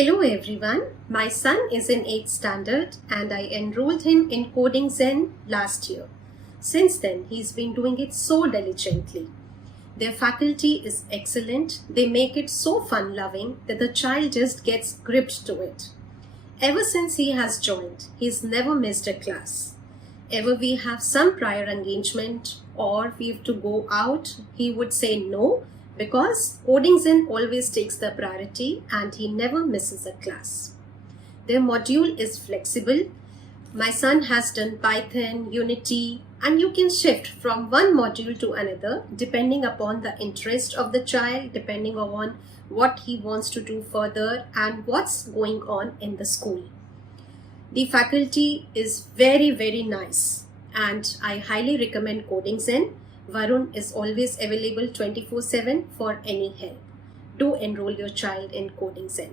Hello everyone, my son is in 8th standard and I enrolled him in CodingZen last year. Since then, he's been doing it so diligently. Their faculty is excellent. They make it so fun-loving that the child just gets gripped to it. Ever since he has joined, he's never missed a class. Ever we have some prior engagement or we have to go out, he would say no, because CodingZen always takes the priority and he never misses a class. Their module is flexible. My son has done Python, Unity, and you can shift from one module to another depending upon the interest of the child, depending on what he wants to do further and what's going on in the school. The faculty is very nice and I highly recommend CodingZen. Varun is always available 24/7 for any help. Do enroll your child in CodingZen.